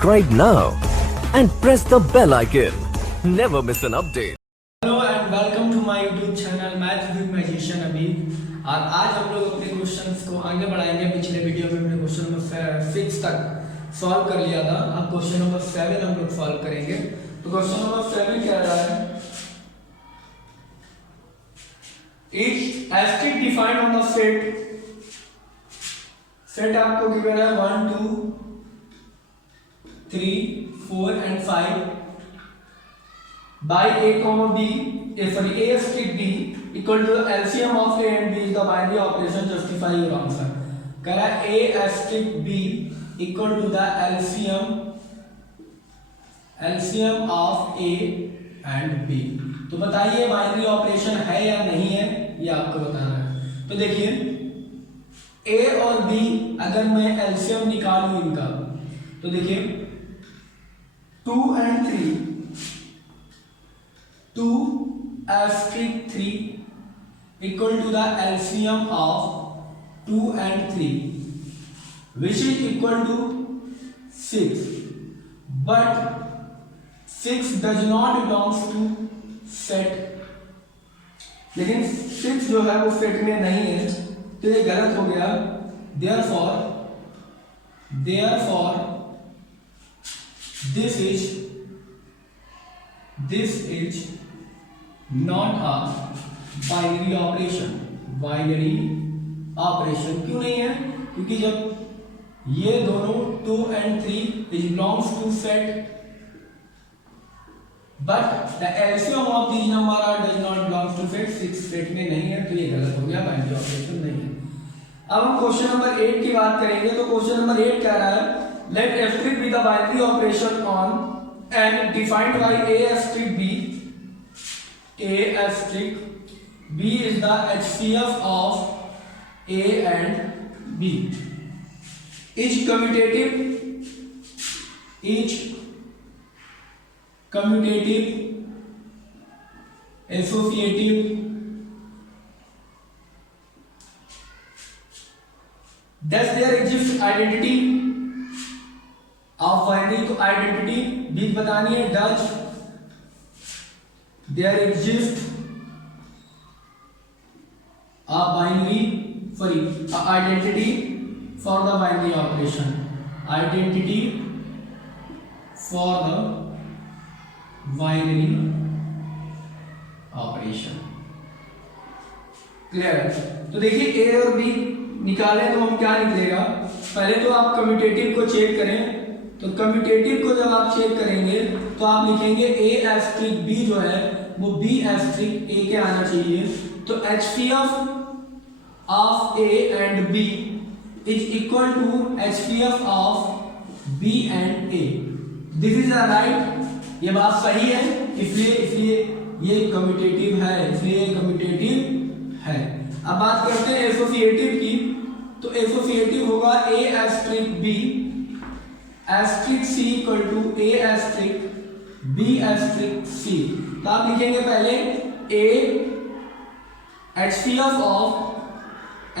subscribe now and press the bell icon. Never miss an update. Hello and welcome to my YouTube channel math with magician Abhi. और आज हम लोग अपने questions को आगे बढ़ाएंगे। पिछले वीडियो में हमने क्वेश्चन नंबर 6 तक सॉल्व कर लिया था। अब क्वेश्चन नंबर 7 हम लोग सॉल्व करेंगे। तो क्वेश्चन नंबर 7 क्या रहा है? If asterisk defined on the set आपको गिवन है 1 2 3 4 and 5 by a comma b a asterisk b equal to the LCM of a and b is the binary operation. Justify your answer. कह रहा है a asterisk b equal to the LCM of a and b. तो बताइए binary operation है या नहीं है, ये आपको बताना है। तो देखिए a और b अगर मैं LCM निकालूं इनका, तो देखिए 2 and 3 2 asterisk 3 equal to the LCM of 2 and 3 which is equal to 6, but 6 does not belongs to set। लेकिन 6 जो है वो सेट में नहीं है, तो ये गलत हो गया। therefore this is not a binary operation. Binary operation क्यों नहीं है? क्योंकि जब ये दोनों 2 and 3 is belongs to set, but the LCM of these number are does not belongs to set. 6 set में नहीं है, तो ये गलत हो गया, बाइनरी ऑपरेशन नहीं है। अब हम क्वेश्चन नंबर 8 की बात करेंगे। तो क्वेश्चन नंबर 8 कह रहा है let asterisk be the binary operation on and defined by a asterisk b. A asterisk b is the HCF of a and b. Each commutative associative does there exist identity of binary? तो identity भी बतानी है। Does there exist a binary sorry identity for the binary operation. Identity for the binary operation. Clear है? तो देखिए ए और B निकालें तो हम क्या निकलेगा? पहले तो आप कम्यूटेटिव को चेक करें। तो कम्यूटेटिव को जब आप चेक करेंगे तो आप लिखेंगे a एस्ट्रिक b जो है वो b एस्ट्रिक a के आना चाहिए। तो HCF of a and b is equal to HCF of b and a. This is right, ये बात सही है। इसलिए ये कम्यूटेटिव है, इसलिए ये कम्यूटेटिव है। अब बात करते हैं एसोसिएटिव की। तो एसोसिएटिव होगा a asterisk b asterisk c equal to a asterisk b asterisk c। तो आप लिखेंगे पहले a HCF of a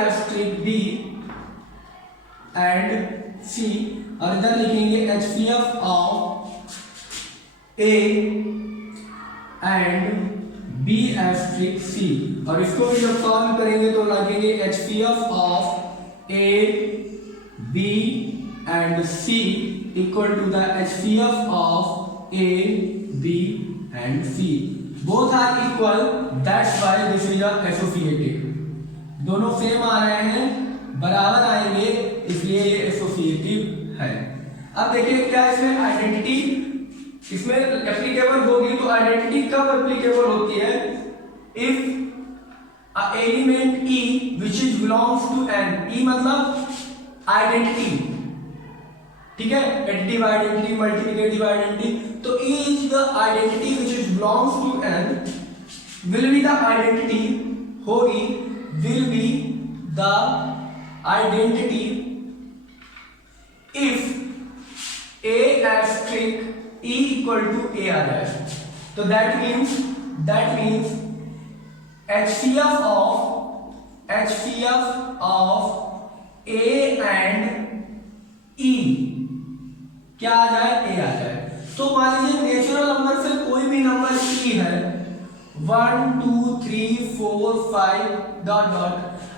asterisk b and c, और इधर लिखेंगे HCF of a and b asterisk c। और इसको भी जब सॉल्व करेंगे तो लगेंगे HCF of a b and c equal to the HCF of a b and c. Both are equal, that's why this is a associative. दोनों same आ रहे हैं, बराबर आएंगे, इसलिए ये एसोसिएटिव है। अब देखिए क्या इसमें आइडेंटिटी इसमें एप्लीकेबल होगी। तो आइडेंटिटी कब एप्लीकेबल होती है? If a element e which is belongs to n, e मतलब आइडेंटिटी, ठीक है, एडिटिव आइडेंटिटी, मल्टीप्लिकेटिव आइडेंटिटी। तो E is the identity which is belongs to n, will be the identity होगी, will be the identity if a asterisk E equal to a आ रहा है। तो that means HCF of A and क्या आ जाए, ए आ जाए। तो मान लीजिए नेचुरल नंबर से कोई भी नंबर ई है 1 2 3 4 5 डॉट डॉट,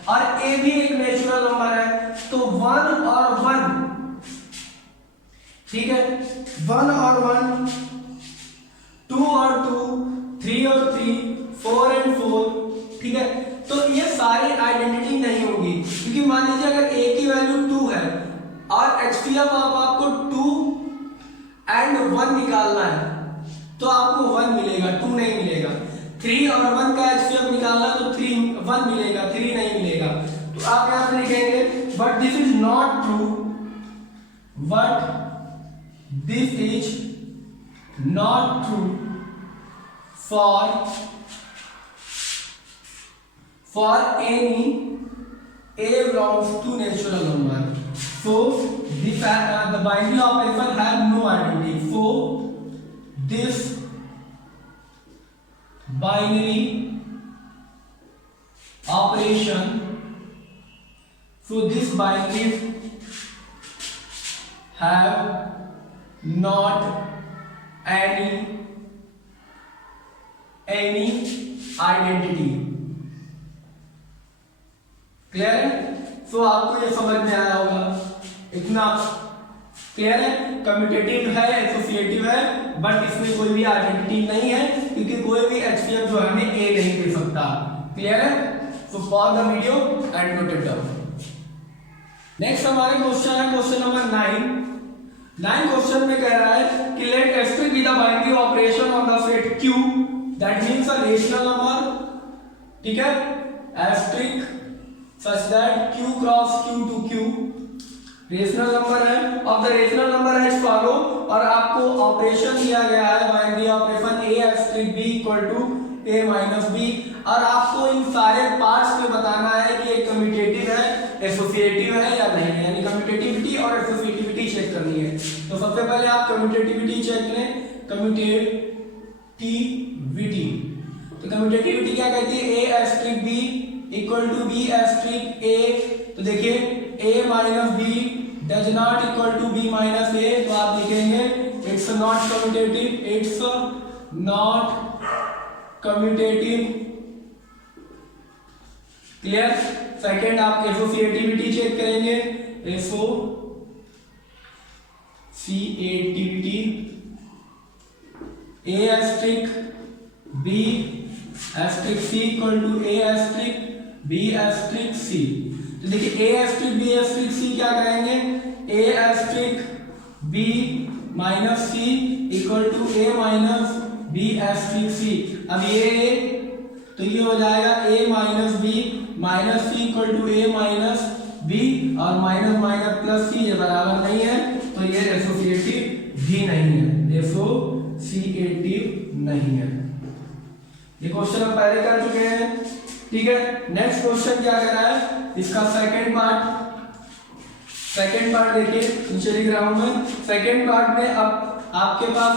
और ए भी एक नेचुरल नंबर है, तो 1 और 1, ठीक है, 1 और 1, 2 और 2, 3 और 3, 4 एंड 4, ठीक है। तो ये सारी आइडेंटिटी नहीं होगी, क्योंकि मान लीजिए अगर ए की वैल्यू 2 है और एचसीएफ आपको 2 एंड 1 निकालना है, तो आपको 1 मिलेगा, 2 नहीं मिलेगा। 3 और 1 का एचसीएफ निकालना है तो 1 मिलेगा, 3 नहीं मिलेगा। तो आप यहां पे लिखेंगे but this is not true, but this is not true for any a belongs to natural number. So the binary operation have no identity. So this binary operation, so this binaries have not any identity. Clear है? सो आपको ये समझ में आया होगा, इतना clear है। Commutative है, एसोसिएटिव है, बट इसमें कोई भी आइडेंटिटी नहीं है, क्योंकि कोई भी एचसीएफ जो है हमें ए नहीं दे सकता। क्लियर है? So pause the video and note it down. Next हमारे क्वेश्चन है क्वेश्चन नंबर 9 क्वेश्चन में कह रहा है कि let asterisk be the binary operation on the set Q that means a rational number, ठीक है, asterisk such that Q cross Q to Q rational number है, और द रेशनल नंबर है फॉलो, और आपको ऑपरेशन दिया गया है binary operation A asterisk B equal to A minus B, और आपको इन सारे पार्ट्स में बताना है कि ये कम्यूटेटिव है, एसोसिएटिव है या नहीं है, यानी कम्यूटेटिविटी और एसोसिएटिविटी चेक करनी है। तो सबसे पहले आप कम्यूटेटिविटी चेक करें, कम्यूटेटिविटी। तो कम्यूटेटिविटी क्या कहती है, A asterisk B equal to B asterisk A. तो देखिए A minus B does not equal to B minus A, तो आप लिखेंगे it's not commutative, it's not commutative. Clear? Second आप एसोसिएटिविटी चेक करेंगे, associativity A asterisk B asterisk C equal to A asterisk B asterisk C. तो देखिए A asterisk B asterisk C क्या करेंगे, ए asterisk B minus C equal to A minus B asterisk C. अब ये तो ये हो जाएगा A minus B minus C equal to A minus B, और माइनस माइनस प्लस सी ये बराबर नहीं है, तो ये एसोसिएटिव भी नहीं है, एसोसिएटिव नहीं है। ये क्वेश्चन हम पहले कर चुके हैं, ठीक है। नेक्स्ट क्वेश्चन क्या कह रहा है, इसका सेकंड पार्ट देखिए, नीचे लिख रहा हूं मैं। सेकंड पार्ट में अब आपके पास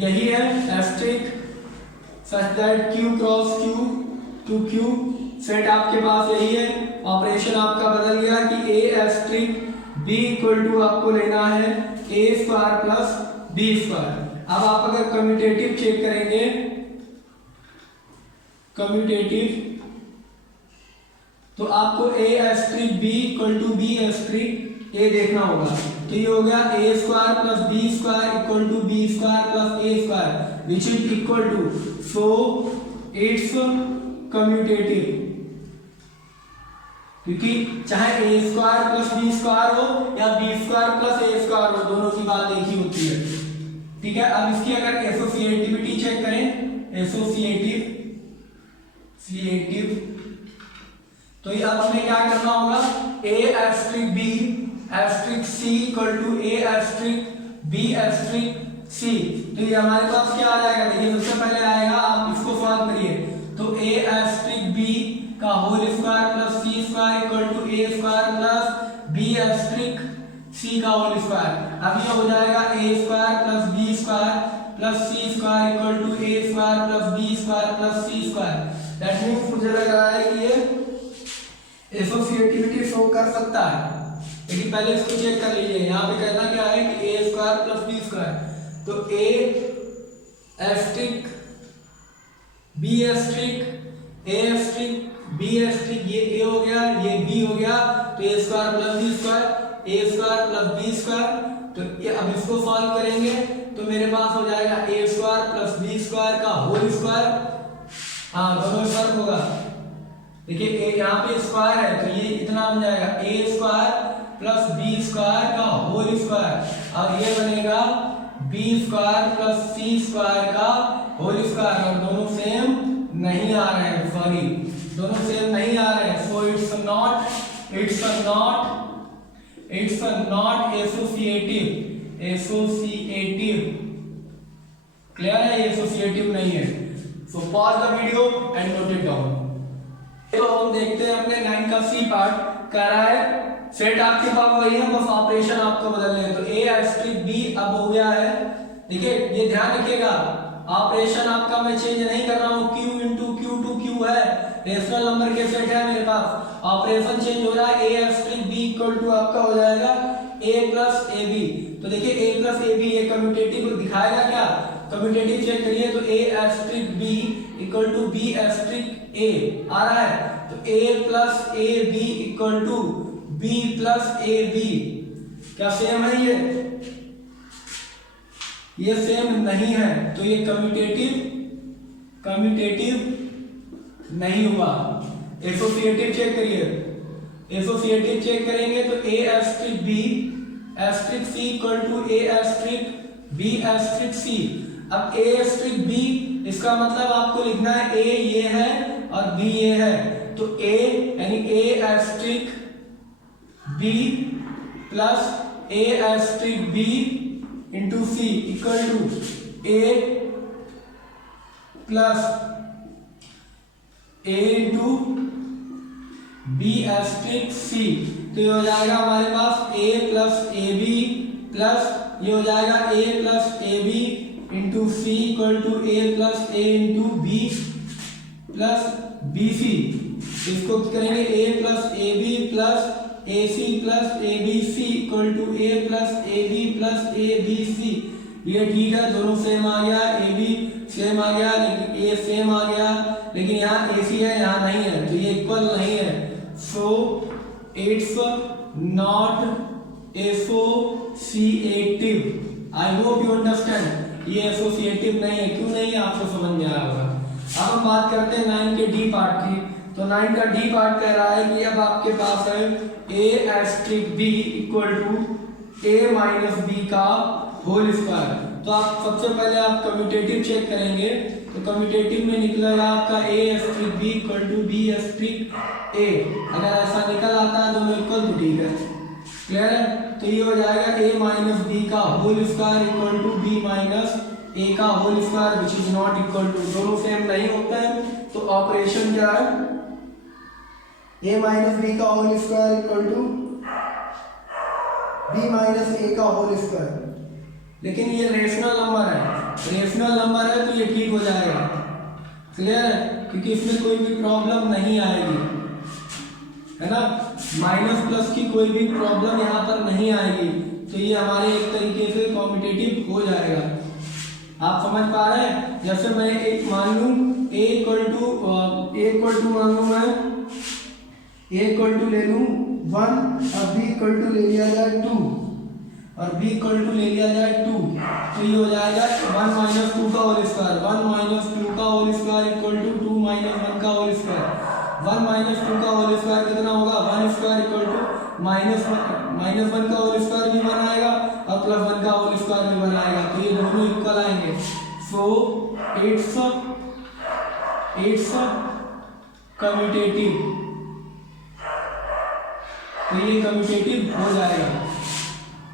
यही है asterisk such that Q cross Q to Q set आपके पास यही है। ऑपरेशन आपका बदल गया कि A asterisk B equal to आपको लेना है A square plus B square. अब आप अगर कम्यूटेटिव चेक करेंगे, कम्यूटेटिव, तो आपको A asterisk B equal to B asterisk A देखना होगा। तो ये हो गया A square plus B square equal to B square plus A square which is equal to, so it's commutative, क्योंकि चाहे A square plus B square हो या B square plus A square हो, दोनों की बात एक ही होती है, ठीक है। अब इसकी अगर एसोसिएटिविटी चेक करें, एसोसिएटिव, तो ये अब हमें क्या करना होगा, A asterisk B asterisk C equal to A asterisk B asterisk C। तो ये हमारे पास क्या आ जाएगा, देखिए सबसे पहले आएगा, आप इसको सॉल्व करिए, तो A एस्ट्रिक B का whole square plus C square equal to A square plus B asterisk C का होल स्क्वायर। अब ये हो जाएगा A square plus B square plus C square equal to A square plus B square plus C square. That means मुझे लग रहा है कि ये एसोसिएटिविटी शो कर सकता है, लेकिन पहले इसको चेक कर लीजिए। यहाँ पे कहना क्या है कि ए स्क्वायर प्लस बी स्क्वायर, तो A asterisk B asterisk A asterisk B asterisk, ये ए हो गया, ये बी हो गया, तो A square plus B square, A square plus B square. तो ये अब इसको सॉल्व करेंगे तो मेरे पास हो जाएगा ए स्क्वायर प्लस बी स्क्वायर का होल स्क्वायर। हाँ, दोनों स्क्वायर होगा। देखिए यहाँ पे स्क्वायर है तो ये इतना बन जाएगा ए स्क्वायर प्लस बी स्क्वायर का होल स्क्वायर, और ये बनेगा बी स्क्वायर प्लस सी स्क्वायर का होल स्क्वायर, और दोनों सेम नहीं आ रहे हैं, सॉरी दोनों सेम नहीं आ रहे हैं। So it's not associative. Clear है, एसोसिएटिव नहीं है। So pause the video and note it down. तो हम देखते हैं अपने 9 का सी पार्ट। कह रहा है सेट आपके पास वही है, बस ऑपरेशन आपको बदलने हैं। तो ए एस्ट्रिक बी अब हो गया है। देखिए ये ध्यान रखिएगा, ऑपरेशन आपका मैं चेंज नहीं कर रहा हूँ, q into Q to Q है, रेशनल नंबर के सेट है मेरे पास, ऑपरेशन चेंज हो रहा है। A asterisk B equal to आपका हो जाएगा a प्लस ए बी। तो देखिए a प्लस ए बी ये कम्यूटेटिव दिखाएगा क्या, कम्यूटेटिव चेक करिए तो a asterisk b equal to b asterisk a आ रहा है। तो a plus A B equal to b plus A B, क्या सेम है ये सेम नहीं है, तो ये कम्यूटेटिव नहीं हुआ। एसोसिएटिव चेक करिए, एसोसिएटिव चेक करेंगे तो a asterisk b asterisk c equal to a asterisk b asterisk c। अब a एस्ट्रिक b इसका मतलब आपको लिखना है a ये है और b ये है, तो a यानी a asterisk b plus a asterisk b into c equal to a plus a into b asterisk c। तो ये हो जाएगा हमारे पास a plus A B plus ये हो जाएगा a plus A B into C equal to a plus A into B plus B C. इसको करेंगे a plus A B plus A C plus A B C equal to a plus A B plus A B C. ये ठीक है, दोनों same आ गया, A B same आ गया, लेकिन ए same आ गया, लेकिन यहाँ ए सी है यहाँ नहीं है, तो ये इक्वल नहीं है। So it's not associative. I hope you understand, ये एसोसिएटिव नहीं है। क्यों नहीं है आपको समझ में आया होगा। अब हम बात करते हैं 9 के डी पार्ट की। तो 9 का डी पार्ट कह रहा है कि अब आपके पास है a asterisk b equal to a minus B का होल स्क्वायर। तो आप सबसे पहले आप कम्यूटेटिव चेक करेंगे, तो कम्यूटेटिव में निकलेगा आपका a asterisk b equal to b asterisk a। अगर ऐसा निकल आता है दोनों इक्वल तो ठीक है, क्लियर है। तो ये हो जाएगा a माइनस बी का whole square equal to b minus a का whole square which is not equal to, दोनों सेम नहीं होते हैं। तो ऑपरेशन क्या है, a माइनस बी का whole square equal to b minus a का होल स्क्वायर। लेकिन ये रेशनल नंबर है, रेशनल नंबर है तो ये ठीक हो जाएगा, क्लियर है, क्योंकि इसमें कोई भी प्रॉब्लम नहीं आएगी, है ना। माइनस प्लस की कोई भी प्रॉब्लम यहाँ पर नहीं आएगी, तो ये हमारे एक तरीके से कॉम्पिटेटिव हो जाएगा। आप समझ पा रहे हैं। जैसे मैं एक मान लूँ a इक्वल टू मान लूँ मैं a इक्वल टू ले लूँ 1 और b इक्वल टू ले लिया जाए 2 और b इक्वल टू ले लिया जाए 2, तो ये हो जाएगा 1 माइनस 2 का होल स्क्वायर, 1 माइनस 2 का whole square equal to 2 minus 1 का होल स्क्वायर। 1 माइनस 2 का होल स्क्वायर कितना होगा, 1 स्क्वायर इक्वल टू माइनस 1 का होल स्क्वायर भी बनाएगा और प्लस 1 का होल स्क्वायर भी बनाएगा, तो ये दोनों इक्वल आएंगे। सो इट्स कम्यूटेटिव, तो ये कम्यूटेटिव हो जाएगा।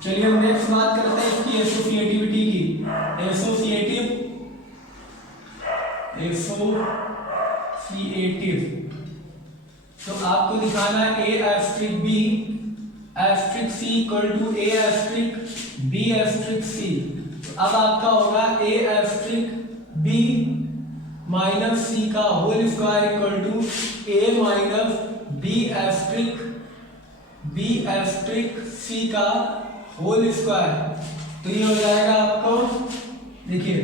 चलिए हम नेक्स्ट बात करते हैं इसकी एसोसिएटिविटी की। एसोसिएटिव तो आपको दिखाना है a asterisk b asterisk c equal to a asterisk b asterisk c। तो अब आपका होगा a asterisk b minus c का whole square equal to a minus b asterisk C का होल स्क्वायर। तो ये हो जाएगा आपको, देखिए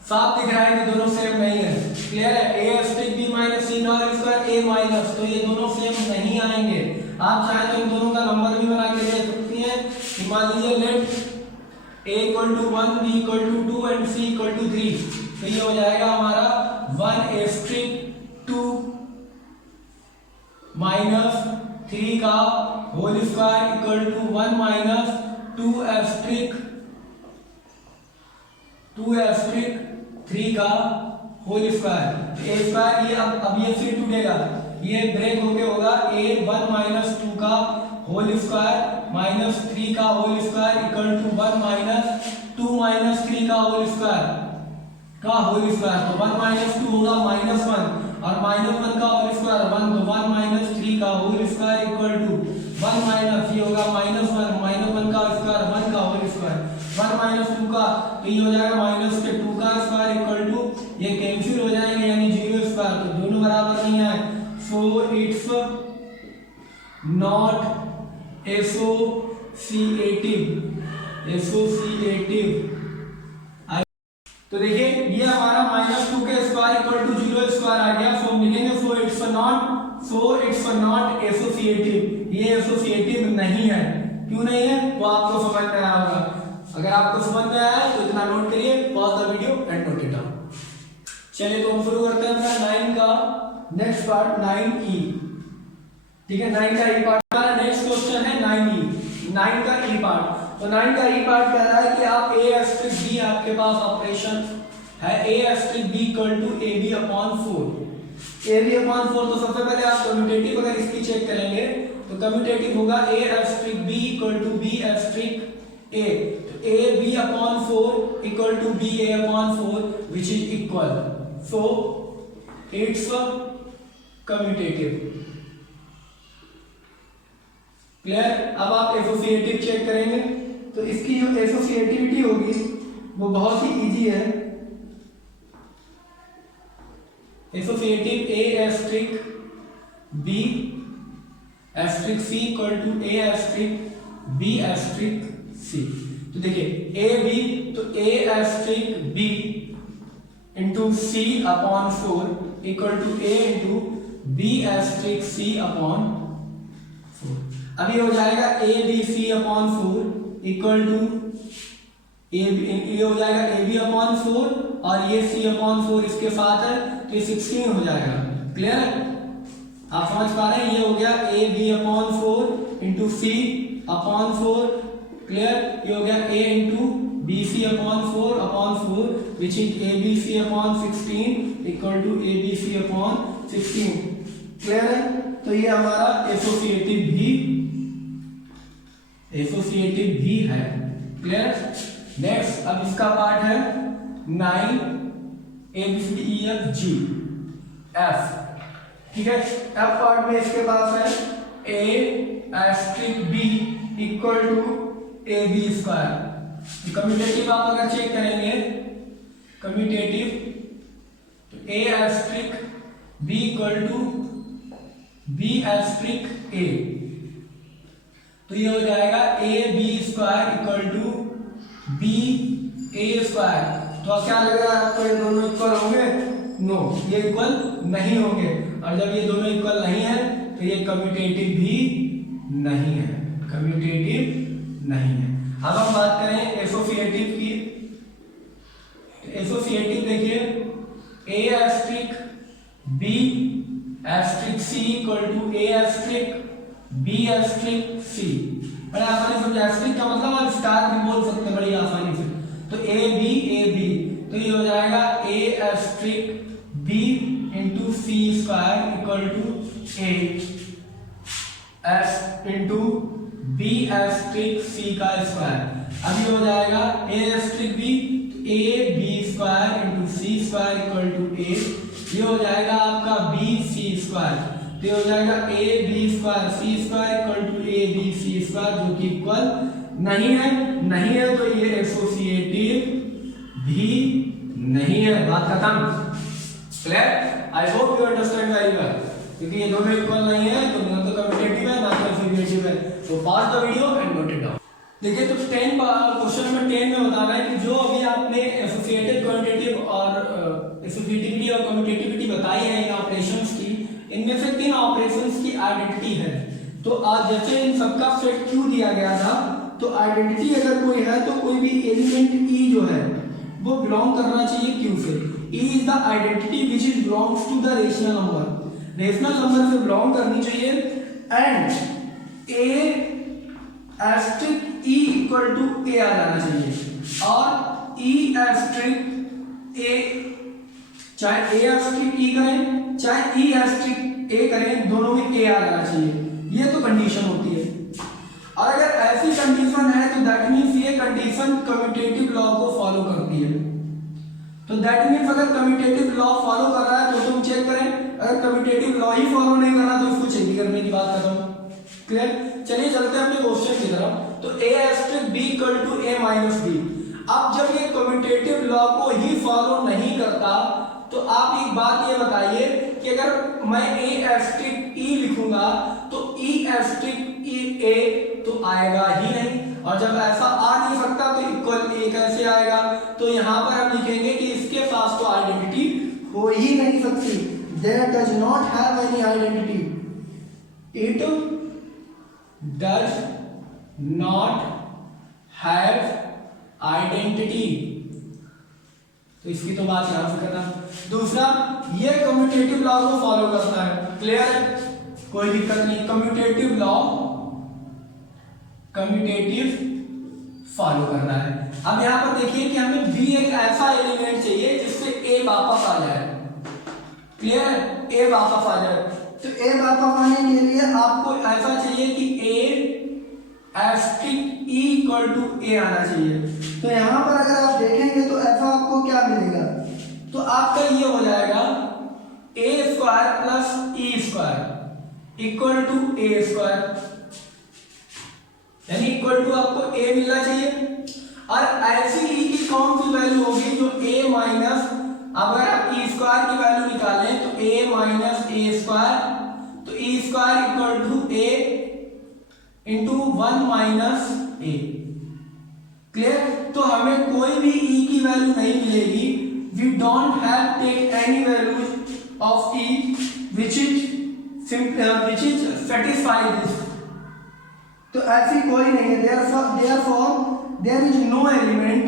साफ दिख रहा है कि दोनों सेम नहीं है। क्लियर है? ए एस्ट्रिक बी माइनस सी का होल स्क्वायर ए माइनस, तो ये दोनों सेम नहीं आएंगे। आप चाहे तो इन दोनों का नंबर भी बना के दे सकती हैं कि मान लीजिए let A equal to 1 B equal to 2 and C equal to 3। तो ये हो जाएगा हमारा 1 एस्ट्रिक 2 माइनस 3 का whole square equal to 1 minus 2 asterisk 3 का होल स्क्वायर। ए स्क्वायर ये अब ये फिर टूटेगा, ये ब्रेक होके होगा ए 1 माइनस 2 का होल स्क्वायर माइनस 3 का whole square equal to 1 minus 2 minus 3 का होल स्क्वायर का होल स्क्वायर। तो 1 माइनस 2 होगा -1 और -1 का होल स्क्वायर 1, तो 1 माइनस 3 का whole square equal to 1 minus ये होगा -1 का स्क्वायर 1 का होल स्क्वायर 1 माइनस 2 का, तो ये हो जाएगा माइनस के 2 का स्क्वायर इक्वल टू, ये कैंसिल हो जाएंगे यानी 0 स्क्वायर, तो दोनों बराबर नहीं है। So it's not associative. तो देखिए ये हमारा -2 के स्क्वायर इक्वल टू 0 स्क्वायर आ गया। सो लिखेंगे सो इट्स नॉट एसोसिएटिव। ये एसोसिएटिव नहीं है। क्यों नहीं है वो आपको समझ में आया होगा। अगर आपको समझ में आया तो इतना नोट करिए, pause the video and note it down. चलिए तो हम शुरू करते हैं अपना 9 का नेक्स्ट पार्ट 9e। ठीक है, 9 का ई पार्ट हमारा नेक्स्ट क्वेश्चन है 9 का ई पार्ट। तो 9 का ई पार्ट कह रहा है कि आप a एस्ट्रिक b, आपके पास ऑपरेशन है a asterisk b equal to ab upon 4। ab upon 4, तो सबसे पहले आप कम्यूटेटिव अगर इसकी चेक करेंगे तो कम्यूटेटिव होगा a asterisk b equal to b asterisk a। तो a b upon 4 equal to b a upon 4 which is equal. So it's commutative. Clear? अब आप एसोसिएटिव चेक करेंगे तो इसकी जो एसोसिएटिविटी होगी वो बहुत ही इजी है। Associative A asterisk B asterisk C equal to A asterisk B asterisk C. तो देखिए ए बी, तो A asterisk B into C upon 4 equal to A into B asterisk C upon 4। अभी हो जाएगा A B C upon 4 equal to ये हो जाएगा ए B upon 4 और ये सी अपॉन 4 इसके साथ है तो ये 16 हो जाएगा। क्लियर है? आप समझ पा रहे हैं? ये हो गया A B upon 4 into C upon 4। Clear? ये हो गया A into B C upon 4 which is A B C upon 16 equal to A B C upon 16। Clear है? तो ये हमारा एसोसिएटिव भी है। क्लियर? नेक्स्ट अब इसका पार्ट है 9 A B C D E F G F. ठीक है, एफ पार्ट में इसके पास है A asterisk B equal to A B square. Commutative आप अगर चेक करेंगे कम्यूटेटिव तो A asterisk B equal to B asterisk A, तो ये हो जाएगा A B square equal to B A square. तो क्या लग रहा है आपको ये दोनों इक्वल होंगे? नो, ये इक्वल नहीं होंगे। और जब ये दोनों इक्वल नहीं है तो ये कम्यूटेटिव भी नहीं है। अब हम बात करें एसोसिएटिव की। एसोसिएटिव देखिए A asterisk B asterisk C equal to A asterisk B asterisk C. बड़े आसानी से एस्ट्रिक का मतलब आप स्टार भी बोल सकते हैं बड़ी आसानी से। तो ए बी तो ये हो जाएगा A asterisk B into C square equal to A S into B asterisk C का स्क्वायर। अब ये हो जाएगा A asterisk B, A B square into C square equal to A. ये हो जाएगा आपका बी सी स्क्वायर, तो ये हो जाएगा A B square c square equal to A B c square, जो कि इक्वल नहीं है तो ये एसोसिएटिव भी नहीं है। बात खत्म। Clear? I hope you understand very well. क्योंकि ये दोनों इक्वल नहीं है तो तो कम्यूटेटिव है ना तो एसोसिएटिव है। तो pause the video and note it down. देखिए तो क्वेश्चन नंबर 10 में बता रहा है कि जो अभी आपने एसोसिएटिव क्वांटिटेटिव और एसोसिएटिविटी और कम्यूटेटिविटी बताई है इन ऑपरेशंस की, इनमें से 3 ऑपरेशंस की आइडेंटिटी है। तो आज जैसे इन सबका सेट क्यू दिया गया था, तो आइडेंटिटी अगर कोई है तो कोई भी एलिमेंट ई जो है वो बिलोंग करना चाहिए क्यू से। E is the identity which is belongs to the rational number, rational number से बिलोंग करनी चाहिए। And A asterisk E equal to A आ जाना चाहिए, और ई एस्ट्रिक ए, चाहे ए एस्ट्रिक ई करें चाहे ई एस्ट्रिक ए करें, दोनों में ए आ जाना चाहिए। ये तो कंडीशन होती है। और अगर ऐसी कंडीशन है तो दैट मीन्स ये कंडीशन कम्यूटेटिव लॉ को फॉलो करती है। तो दैट मीन्स अगर कम्यूटेटिव लॉ फॉलो कर रहा है तो तुम चेक करें, अगर कम्यूटेटिव लॉ ही फॉलो नहीं कर रहा तो इसको चेक करने की बात खत्म। क्लियर? चलिए चलते हैं अपने क्वेश्चन की तरफ। तो a asterisk b equal to a minus b। अब जब ये कम्यूटेटिव लॉ को ही फॉलो नहीं करता तो आप एक बात ये बताइए कि अगर मैं a एस्ट्रिक e लिखूंगा तो e एस्ट्रिक e a तो आएगा ही नहीं, और जब ऐसा आ नहीं सकता तो इक्वल a कैसे आएगा? तो यहां पर हम लिखेंगे कि इसके पास तो आइडेंटिटी हो ही नहीं सकती। That does not have any identity. It does not have identity. तो इसकी तो बात यहां से करना। दूसरा, ये कम्यूटेटिव लॉ को फॉलो करता है। क्लियर है? कोई दिक्कत नहीं। कम्यूटेटिव लॉ कम्यूटेटिव फॉलो कर रहा है। अब यहां पर देखिए कि हमें b एक ऐसा एलिमेंट चाहिए जिससे a वापस आ जाए। क्लियर है? a वापस आ जाए। तो a वापस आने के लिए आपको ऐसा चाहिए कि a asterisk e equal to a आना चाहिए। तो यहां पर अगर आप देखेंगे तो ऐसा आपको क्या मिलेगा? तो आपका ये हो जाएगा a square plus e square equal to a square, यानी इक्वल टू आपको a मिलना चाहिए। और ऐसी e की कौन सी वैल्यू होगी जो a माइनस, अगर आप e स्क्वायर की वैल्यू निकालें तो a माइनस a स्क्वायर, तो e square equal to a into 1 minus a। Clear? तो हमें कोई भी e की वैल्यू नहीं मिलेगी। We don't have take any value of e which is satisfy this. तो ऐसी कोई नहीं है। therefore there is no element,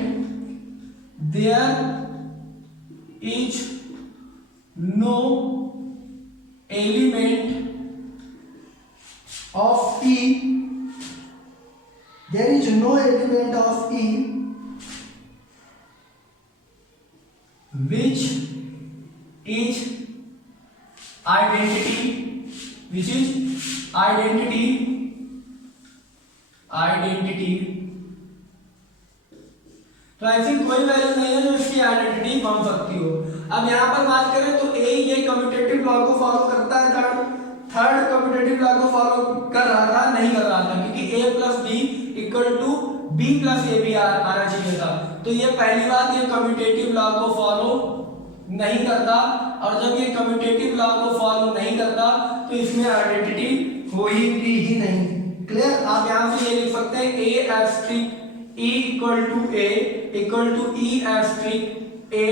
there is no element of e, there is no element of e which is identity, which is identity तो ऐसी कोई value नहीं है जो इसकी आइडेंटिटी बन सकती हो। अब यहाँ पर बात करें तो a ये कम्यूटेटिव लॉ को फॉलो करता है, थर्ड कम्यूटेटिव लॉ को फॉलो कर रहा था, नहीं कर रहा था, क्योंकि a plus b equal to b plus A b आना चाहिए था। तो ये पहली बात, ये कम्यूटेटिव लॉ को फॉलो नहीं करता, और जब ये कम्यूटेटिव लॉ को फॉलो नहीं करता तो इसमें आइडेंटिटी होगी ही नहीं। क्लियर? आप यहां से ये लिख सकते हैं a asterisk e equal to a equal to e asterisk a।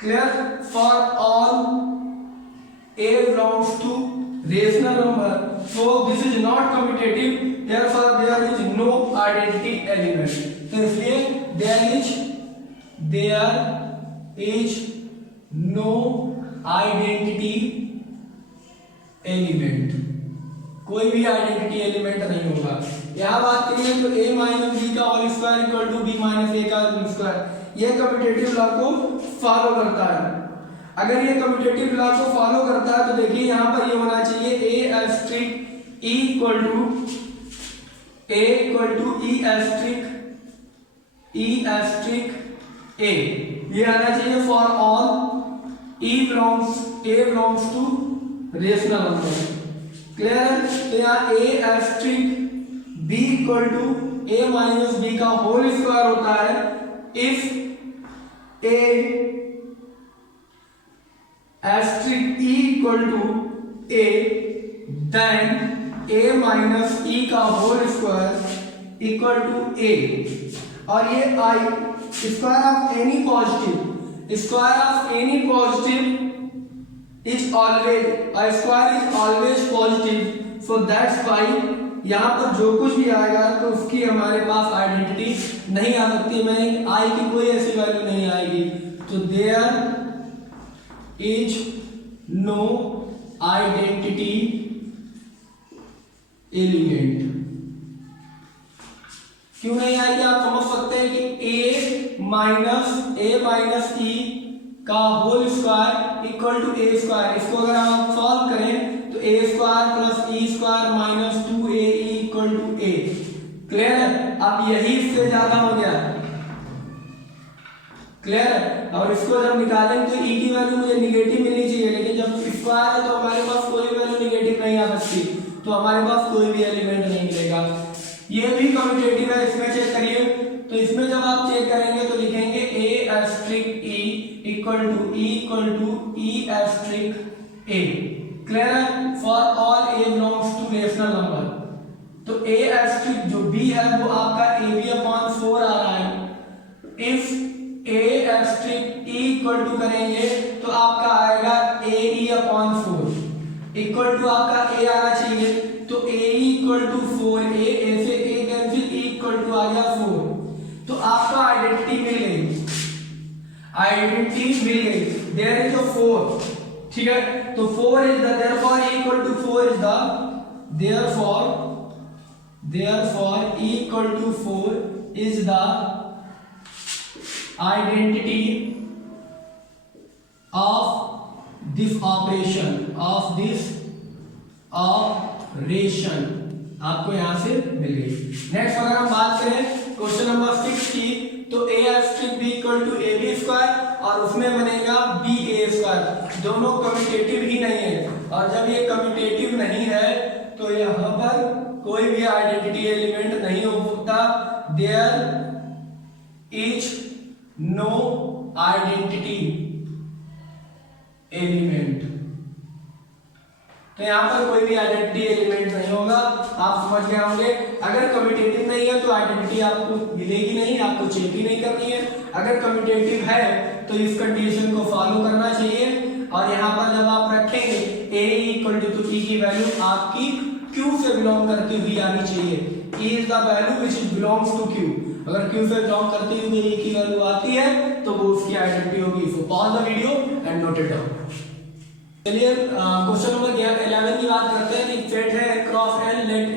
Clear? For all a belongs to rational number, so this is not commutative, therefore there is no identity element। तो इसलिए there is no identity element, कोई भी identity element नहीं होगा। यहां बात करें तो a माइनस बी का whole square equal to b minus a का होल स्क्वायर, ये कम्यूटेटिव लॉ को फॉलो करता है। अगर ये कम्यूटेटिव लॉ को फॉलो करता है तो देखिए यहां पर ये होना चाहिए a asterisk e equal to e asterisk a, ये आना चाहिए for all a belongs to rational number. Clear है? तो यहाँ a asterisk b equal to a minus b का होल स्क्वायर होता है if a asterisk e equal to a then A minus E का whole square equal to A, और ये I square of any positive, square of any positive is always, square is always positive, so that's why यहाँ पर जो कुछ भी आएगा तो उसकी हमारे पास आइडेंटिटी नहीं आ सकती, मैं आई की कोई ऐसी वैल्यू नहीं आएगी, तो there is no identity element. क्यों नहीं आएगी? आप समझ सकते हैं कि ए माइनस ई का whole square equal to A square, इसको अगर हम सॉल्व करें तो A square plus E square minus 2 A equal to A. Clear है? अब यही इससे ज्यादा हो गया, क्लियर है? और इसको जब निकालेंगे तो ई की वैल्यू मुझे निगेटिव मिलनी चाहिए, लेकिन जब स्क्वायर है तो हमारे पास कोई वैल्यू निगेटिव नहीं आ सकती, तो हमारे पास कोई भी एलिमेंट नहीं मिलेगा। ये भी कम्यूटेटिव है, इसमें चेक करिए, तो इसमें जब आप चेक करेंगे तो लिखेंगे A asterisk E equal to E asterisk A. Clear है? For all A belongs to rational number, तो ए एस्ट्रिक जो बी है वो आपका ए बी अपॉन 4 आ रहा है। If A asterisk E equal to करेंगे तो आपका आएगा a e upon 4, equal to आपका ए आना चाहिए, तो ए इक्वल टू 4, ए से ए कैंसिल, ई इक्वल टू आ गया 4, तो आपका आइडेंटिटी मिल गई, आइडेंटिटी मिल गई, देयर इज अ 4। ठीक है, तो 4 is the, therefore e equal to 4 is the, therefore e equal to 4 is the identity of this operation, आपको यहां से मिल गई। नेक्स्ट अगर हम बात करें क्वेश्चन नंबर 6 की, तो A asterisk B equal to A B square, और उसमें बनेगा बी ए स्क्वायर, दोनों कम्यूटेटिव ही नहीं है, और जब ये कम्यूटेटिव नहीं है तो यहाँ पर कोई भी आइडेंटिटी एलिमेंट नहीं हो सकता, there is no identity element, तो यहाँ पर कोई भी आइडेंटिटी एलिमेंट नहीं होगा। आप समझ गए होंगे, अगर कम्यूटेटिव नहीं है तो आइडेंटिटी आपको मिलेगी नहीं, आपको चेक भी नहीं करनी है। अगर कम्यूटेटिव है तो इस कंडीशन को फॉलो करना चाहिए, और यहाँ पर जब आप रखेंगे ए इक्वल टू ई की वैल्यू आपकी क्यू से बिलोंग करती हुई आनी चाहिए, e is the value which belongs to q, अगर क्यू से बिलोंग करती हुई ई की वैल्यू आती है तो वो उसकी आइडेंटिटी होगी। So pause the video and note it down. चलिए क्वेश्चन नंबर 11 की बात करते हैं कि सेट है cross N, let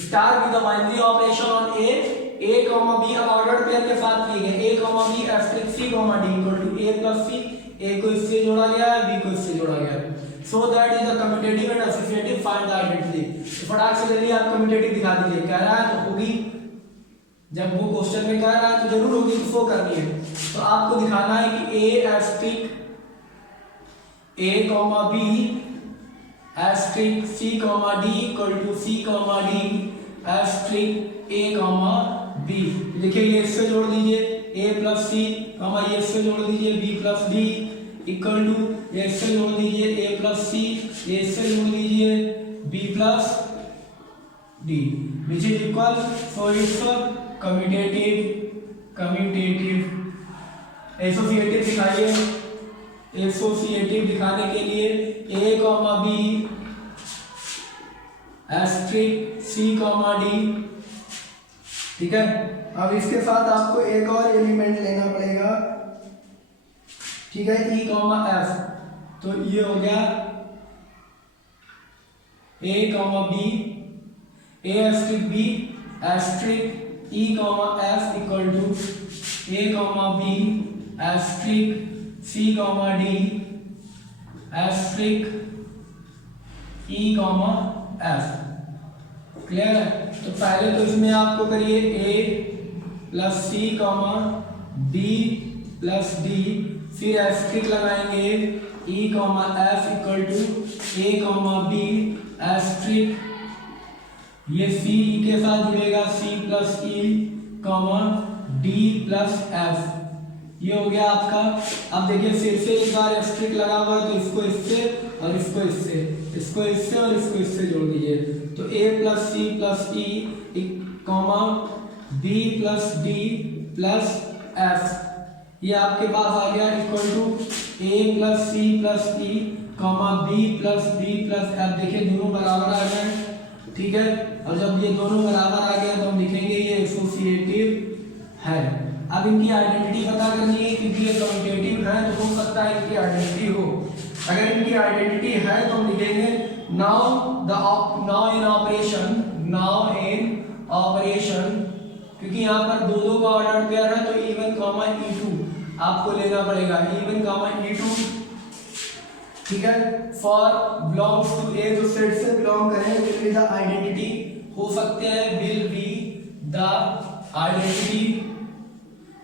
star with the binary operation on A comma B, अब ऑर्डर पेयर के साथ लिए गए A comma B asterisk C comma D equal to A plus C, A को इससे जोड़ा गया है, बी को इससे जोड़ा गया है, so that is the commutative and associative, find the identity. तो फटाक से जल्दी आप कम्यूटेटिव दिखा दीजिए, कह रहा है तो होगी, जब वो क्वेश्चन में कह रहा है तो जरूर होगी, तो करनी है, तो आपको दिखाना है कि A asterisk A comma B asterisk C comma D equal to C comma D asterisk A comma B. देखिए ये इससे जोड़ दीजिए ए प्लस सी, कॉमा ये इससे जोड़ दीजिए b plus d equal to, ये इससे जोड़ दीजिए ए प्लस सी, ये इससे जोड़ दीजिए b plus d, which is equal, so it's commutative. Associative दिखाइए, एसोसिएटिव दिखाने के लिए a comma B asterisk C comma d, ठीक है। अब इसके साथ आपको एक और एलिमेंट लेना पड़ेगा, ठीक है, ई कॉमा एफ, तो ये हो गया A comma B, A asterisk B asterisk E comma F equal to A comma B asterisk C comma D asterisk E comma F. Clear है? तो पहले तो इसमें आपको करिए A plus C comma B plus D, फिर asterisk लगाएंगे E comma F equal to A comma B asterisk, ये सी के साथ जुड़ेगा सी प्लस ई कॉमा डी प्लस एफ, ये हो गया आपका। अब देखिए फिर से एक बार एस्ट्रिक लगा हुआ है तो इसको इससे और इसको इससे, इसको इससे और इसको इससे जोड़ दीजिए, तो a plus c plus E comma B plus d plus F, ये आपके पास आ गया equal to a plus c plus E comma B plus d plus f. देखिए दोनों बराबर आ गए, ठीक है। और जब ये दोनों बराबर आ गए तो हम लिखेंगे ये एसोसिएटिव है। अब इनकी आइडेंटिटी पता करनी है, क्योंकि ये कम्यूटेटिव है तो हो सकता है इनकी आइडेंटिटी हो। अगर इनकी आइडेंटिटी है तो हम लिखेंगे नाउ इन ऑपरेशन, क्योंकि यहाँ पर दो का ऑर्डर पेयर है तो E1 कॉमा E2 आपको लेना पड़ेगा, E1 कॉमा E2, ठीक है। फॉर बिलोंग्स टू ए, जो सेट से बिलोंग करें विल बी द आइडेंटिटी, हो सकते हैं विल बी द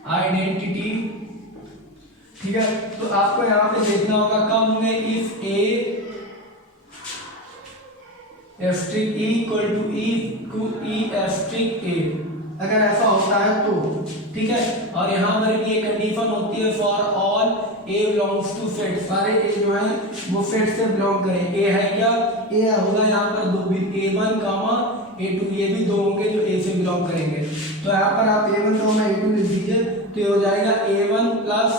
आइडेंटिटी, ठीक है। तो आपको यहाँ पे देखना होगा कब होंगे, if A asterisk E equal to E asterisk A, अगर ऐसा होता है तो, ठीक है। और यहाँ पर भी ये कंडीशन होती है for all A belongs to set, सारे ए जो है वो सेट से बिलोंग करें। ए है क्या, ए होगा यहाँ पर दो भी, A1 कामा A2, ये भी दो होंगे जो ए से बिलोंग करेंगे। तो यहाँ पर आप A1 कामा A2 लिख दीजिए, तो ये हो जाएगा A1 प्लस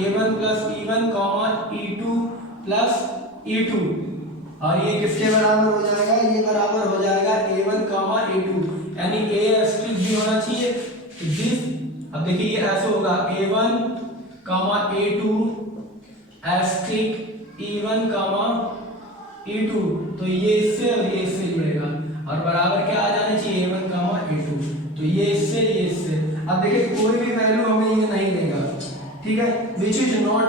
E1 कामा E2 प्लस E2, और ये किसके बराबर हो जाएगा, ये बराबर हो जाएगा A1 कामा A2, यानी ए एस्ट्रिक भी होना चाहिए दिस। अब देखिए ये ऐसे होगा A1 कामा A2 एस्ट्रिक E1 कामा E2, तो ये इससे और ये इससे जुड़ेगा और बराबर क्या आ जाना चाहिए A1 कामा A2, तो ये इससे। अब देखिए कोई भी वैल्यू हमें ये नहीं देगा, ठीक है। Which is not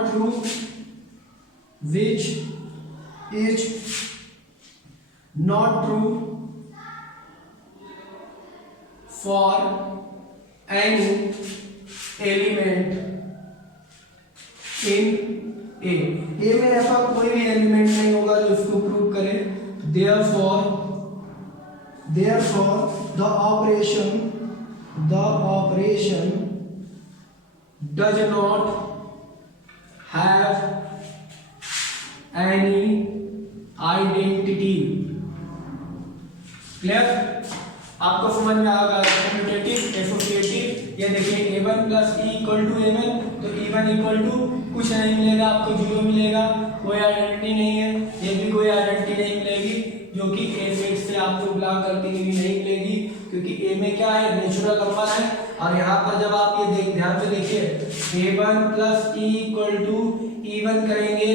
true for any element in A में ऐसा कोई भी एलिमेंट नहीं होगा जो इसको प्रूव करे। Therefore the operation does not have any identity। Clear, आपको समझ में आ गया कम्यूटेटिव एसोसिएटिव। ये देखिए A1 plus E equal to A1, तो E1 इक्वल टू कुछ नहीं मिलेगा आपको, जीरो मिलेगा, कोई आइडेंटिटी नहीं है। ये भी कोई आइडेंटिटी नहीं मिलेगी जो कि ए सेट से आपको बिलोंग करती हुई नहीं मिलेगी, क्योंकि ए में क्या है, नेचुरल नंबर है। और यहाँ पर जब आप ये ध्यान से देखिए A1 plus E equal to E1 करेंगे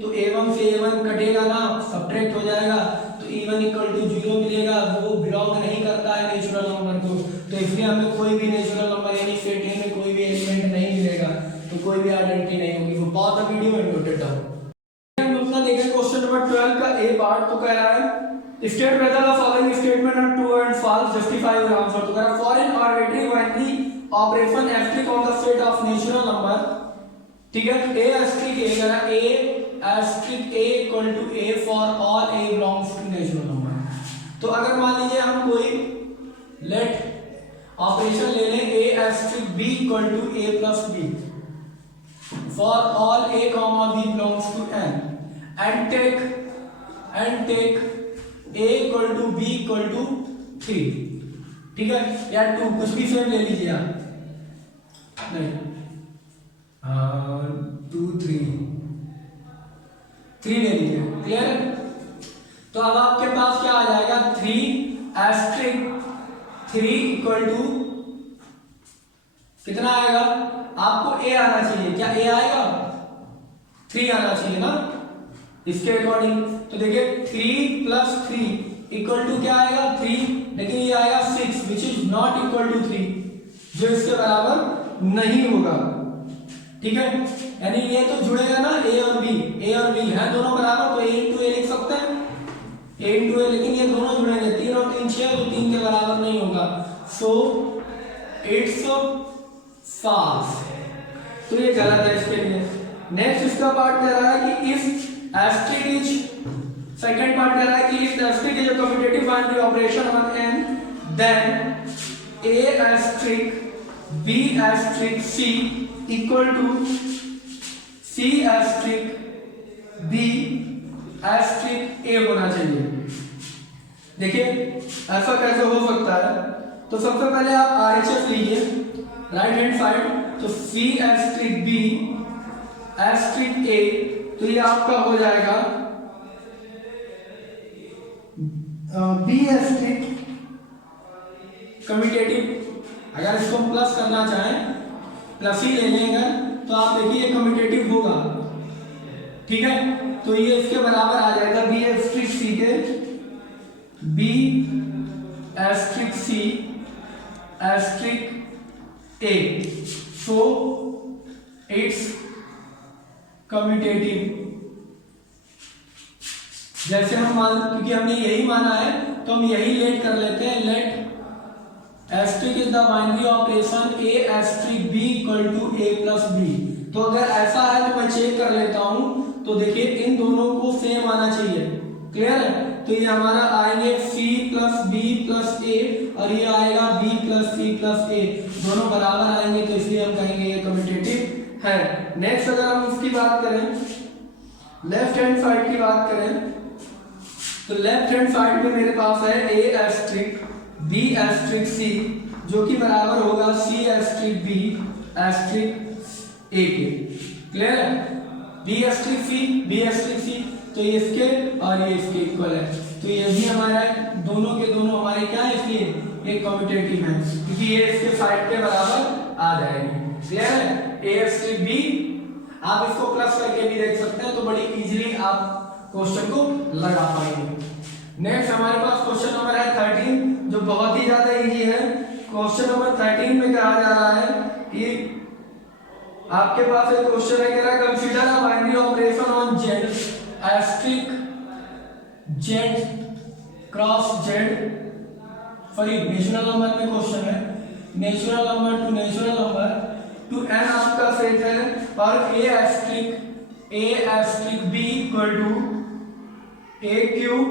तो A1 से A1 कटेगा ना, सब्ट्रैक्ट हो जाएगा, तो E1 इक्वल टू 0 मिलेगा, वो बिलोंग नहीं करता है नेचुरल नंबर को। तो इसलिए हमें कोई भी नेचुरल नंबर यानी सेट ए में कोई भी एलिमेंट नहीं मिलेगा, तो कोई भी आइडेंटिटी नहीं होगी। वो pause the video and note it down. हम अपना देखें क्वेश्चन नंबर 12 का ए पार्ट, तो कह रहा है state whether the following statement are true and false, justify your answer। तो कह रहा है for an arbitrary binary operation asterisk on the set of natural number, ठीक है, a asterisk a, कह रहा है a asterisk a equal to a for all a belongs to natural number। तो अगर मान लीजिए हम कोई लेट ऑपरेशन ले लें a asterisk b equal to a plus b for all a comma b belongs to n and take a equal to b equal to 3, ठीक है, या 2, कुछ भी सेम ले लीजिए आप, नहीं 2 3 ले लीजिए। क्लियर है, तो अब आपके पास क्या आ जाएगा, 3 एस्ट्रिक 3 इक्वल टू कितना आएगा, आपको a आना चाहिए, क्या a आएगा, 3 आना चाहिए ना इसके अकॉर्डिंग। तो देखिए 3 प्लस 3 इक्वल टू क्या आएगा, 3, लेकिन ये आएगा 6 which is not equal to 3, जो इसके बराबर नहीं होगा, ठीक है। यानी ये तो जुड़ेगा ना a और b है दोनों बराबर, तो a इंटू a लिख सकते हैं, a इंटू a, लेकिन ये दोनों जुड़ेंगे, 3 और 3 6, तो 3 के बराबर नहीं होगा, सो इट्स फॉल्स। तो ये गलत है इसके लिए। नेक्स्ट इसका पार्ट कह रहा है कि if asterisk is, second part कह रहा है कि if the asterisk is a commutative binary operation on n, then a asterisk b asterisk c equal to c asterisk B asterisk A होना चाहिए। देखिए ऐसा कैसे हो सकता है, तो सबसे पहले आप RHS लीजिए राइट हैंड साइड, तो सी एस्ट्रिक बी एस्ट्रिक ए, तो ये आपका हो जाएगा बी एस्ट्रिक कम्यूटेटिव। अगर इसको हम प्लस करना चाहें प्लस ही ले लेंगे तो आप देखिए कम्यूटेटिव होगा, ठीक है। तो ये इसके बराबर आ जाएगा बी एस्ट्रिक सी के b asterisk c asterisk a, so it's commutative. जैसे हम मान, क्योंकि हमने यही माना है तो हम यही लेट कर लेते हैं, let asterisk is the binary operation a asterisk B equal to A plus b. तो अगर ऐसा है तो मैं चेक कर लेता हूं, तो देखिए इन दोनों को सेम आना चाहिए, क्लियर है। तो ये हमारा आएंगे सी प्लस बी प्लस ए और ये आएगा बी प्लस सी प्लस ए, दोनों बराबर आएंगे, तो इसलिए हम कहेंगे ये कम्यूटेटिव है। नेक्स्ट अगर हम इसकी बात करें, लेफ्ट हैंड साइड की बात करें, तो लेफ्ट हैंड साइड में मेरे पास है A asterisk B asterisk C, जो कि बराबर होगा C asterisk B asterisk A के, क्लियर है। B asterisk C B asterisk C, तो ये इसके और ये इसके इक्वल है, तो ये भी हमारा दोनों के दोनों हमारे क्या है, इसलिए ये कम्यूटेटिव है क्योंकि ये इसके साइड के बराबर आ जाएगी, क्लियर है। ए एस्ट्रिक बी, आप इसको प्लस करके भी देख सकते हैं, तो बड़ी इजीली आप क्वेश्चन को लगा पाएंगे। नेक्स्ट हमारे पास क्वेश्चन नंबर है 13, जो बहुत ही ज्यादा इजी है। क्वेश्चन नंबर 13 में कहा जा रहा है कि आपके पास एक क्वेश्चन है, कह रहा है consider a binary operation on Z asterisk Z cross Z for natural number में क्वेश्चन है, natural number to natural number to N आपका सेट है, और A asterisk B equal to A cube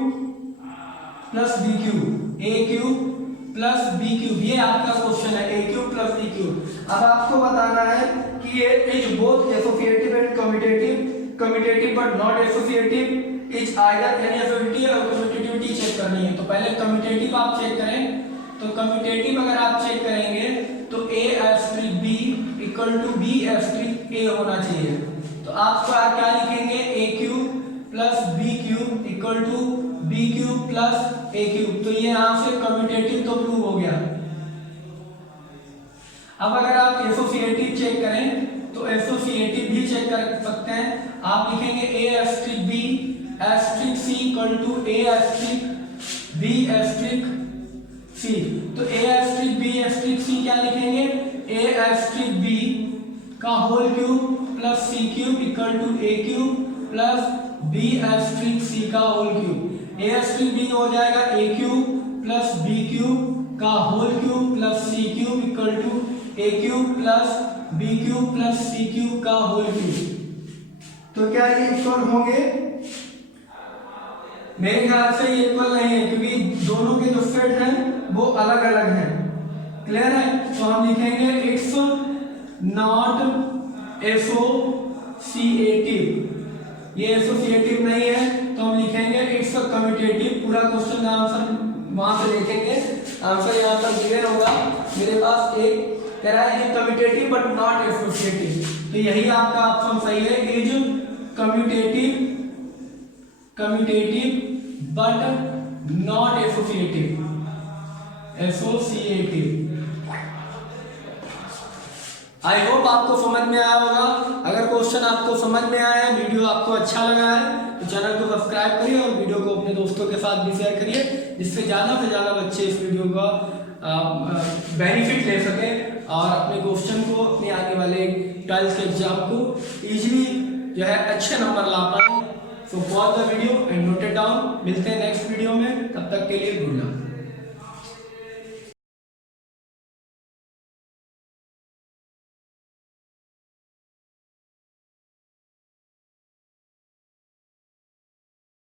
plus B cube, A cube plus B cube, ये आपका question है, A cube plus B cube. अब आपको बताना है कि ये is both associative and commutative but not associative, is either associative और कम्यूटेटिविटी चेक करनी है। तो पहले कम्यूटेटिव आप चेक करें, तो कम्यूटेटिव अगर आप चेक करेंगे तो A asterisk B equal to B asterisk A होना चाहिए। तो आप क्या लिखेंगे, A cube plus B cube equal to B cube plus A cube, तो ये यहां से कम्यूटेटिव तो प्रूव हो गया। अब अगर आप एसोसिएटिव चेक करें तो एसोसिएटिव भी चेक कर सकते हैं, आप लिखेंगे A asterisk B asterisk C equal to A asterisk B asterisk C. तो A asterisk B asterisk C क्या लिखेंगे, ए एस्ट्रिक बी का whole cube plus C cube equal to A cube plus B asterisk C का whole cube. A asterisk B हो जाएगा A cube plus B cube का whole cube plus C cube equal to A cube plus B cube plus C cube का whole cube. तो क्या ये equal होंगे? मेरे ख्याल से ये इक्वल नहीं है, क्योंकि दोनों के जो सेट हैं वो अलग अलग हैं, क्लियर है। तो हम लिखेंगे इट्स नॉट एसोसिएटिव, ये एसोसिएटिव नहीं है, तो हम लिखेंगे इट्स कम्यूटेटिव। पूरा क्वेश्चन का आंसर वहां से देखेंगे, आंसर यहाँ पर क्लियर होगा। मेरे पास एक कह रहा है कम्यूटेटिव बट नॉट एसोसिएटिव, तो यही आपका ऑप्शन सही है, is commutative but not associative. I hope आपको समझ में आया होगा। अगर क्वेश्चन आपको समझ में आया है, वीडियो आपको अच्छा लगा है, तो चैनल को सब्सक्राइब करिए और वीडियो को अपने दोस्तों के साथ भी शेयर करिए, जिससे ज़्यादा से ज़्यादा बच्चे इस वीडियो का बेनिफिट ले सकें और अपने क्वेश्चन को, अपने आने वाले 12th के एग्जाम को इजीली जो है अच्छे नंबर ला पाए। So watch the video and note it down. मिलते हैं नेक्स्ट वीडियो में, तब तक के लिए गुड लक।